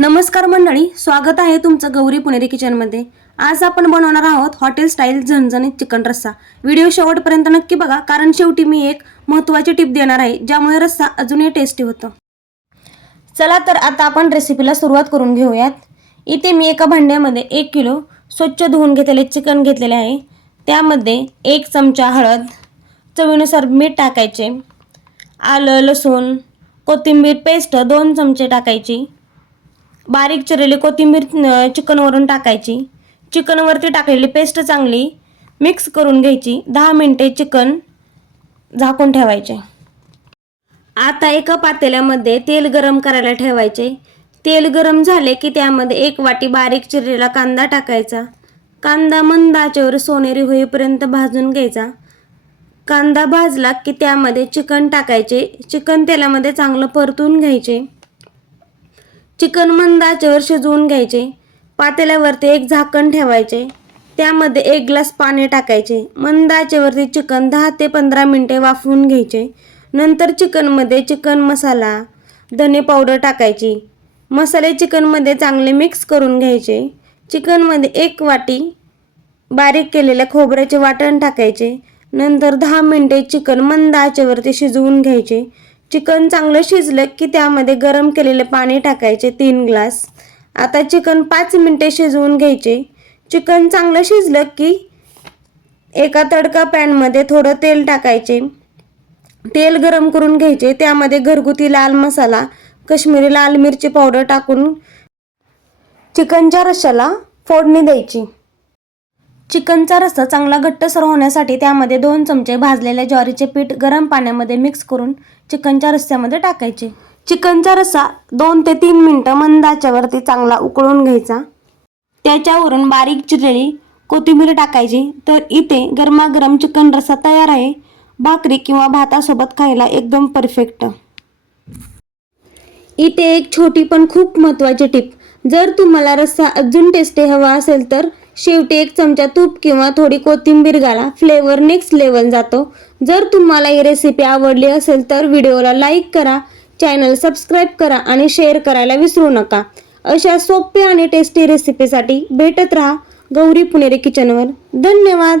नमस्कार मंडळी, स्वागत आहे तुमचं गौरी पुणेरी किचनमध्ये। आज आपण बनवणार आहोत हॉटेल स्टाईल झणझणीत चिकन रस्सा। व्हिडिओ शेवटपर्यंत नक्की बघा, कारण शेवटी मी एक महत्त्वाची टिप देणार आहे ज्यामुळे रस्सा अजूनही टेस्टी होतो। चला तर आता आपण रेसिपीला सुरुवात करून घेऊयात। इथे मी एका भांड्यामध्ये 1 किलो स्वच्छ धुवून घेतलेले चिकन घेतलेले आहे। त्यामध्ये 1 चमचा हळद, चवीनुसार मीठ टाकायचे, आलं लसूण कोथिंबीर पेस्ट 2 चमचे टाकायची, बारीक चिरलेली कोथिंबीर चिकनवरून टाकायची, चिकनवरती टाकलेली पेस्ट चांगली मिक्स करून घ्यायची। 10 मिनिटे चिकन झाकून ठेवायचे। आता एका पातेल्यामध्ये तेल गरम करायला ठेवायचे। तेल गरम झाले की त्यामध्ये 1 वाटी बारीक चिरलेला कांदा टाकायचा। कांदा मंद आचेवर सोनेरी होईपर्यंत भाजून घ्यायचा। कांदा भाजला की त्यामध्ये चिकन टाकायचे। चिकन तेलामध्ये चांगलं परतून घ्यायचे। चिकन मंद आचेवर शिजवून घ्यायचे। पातेल्यावरती एक झाकण ठेवायचे। त्यामध्ये 1 ग्लास पाणी टाकायचे। मंद आचेवरती चिकन 10 ते 15 मिनिटे वाफवून घ्यायचे। नंतर चिकनमध्ये चिकन मसाला, धने पावडर टाकायची। मसाले चिकनमध्ये चांगले मिक्स करून घ्यायचे। चिकनमध्ये 1 वाटी बारीक केलेल्या खोबऱ्याचे वाटण टाकायचे। नंतर 10 मिनिटे चिकन मंद आचेवरती शिजवून घ्यायचे। चिकन चांगलं शिजलं की त्यामध्ये गरम केलेले पाणी टाकायचे 3 ग्लास। आता चिकन 5 मिनिटे शिजवून घ्यायचे। चिकन चांगलं शिजलं की एका तडका पॅनमध्ये थोडं तेल टाकायचे। तेल गरम करून घ्यायचे। त्यामध्ये घरगुती लाल मसाला, काश्मीरी लाल मिरची पावडर टाकून चिकनच्या रश्श्याला फोडणी द्यायची। चिकनचा रस्सा चांगला घट्टसर होण्यासाठी त्यामध्ये 2 चमचे भाजलेल्या ज्वारीचे पीठ गरम पाण्यामध्ये मिक्स करून चिकनच्या रस्स्यामध्ये टाकायचे। चिकनचा रस्सा 2 ते 3 मिनिटं मंद आचेवरती चांगला उकळून घ्यायचा। त्याच्यावरून बारीक चिरलेली कोथिंबीर टाकायची। तर इथे गरमागरम चिकन रस्सा तयार आहे। भाकरी किंवा भातासोबत खायला एकदम परफेक्ट। इथे एक छोटी पण खूप महत्त्वाची टिप, जर तुम्हाला रस्सा अजून टेस्टी हवा असेल तर शेवटी 1 चमचा तूप किंवा थोडी कोथिंबीर घाला। फ्लेवर नेक्स्ट लेवल जातो। जर तुम्हाला ही रेसिपी आवडली असेल तर व्हिडिओला लाईक करा, चॅनल सबस्क्राईब करा आणि शेअर करायला विसरू नका। अशा सोप्या आणि टेस्टी रेसिपीसाठी भेटत राहा गौरी पुणेरी किचनवर। धन्यवाद।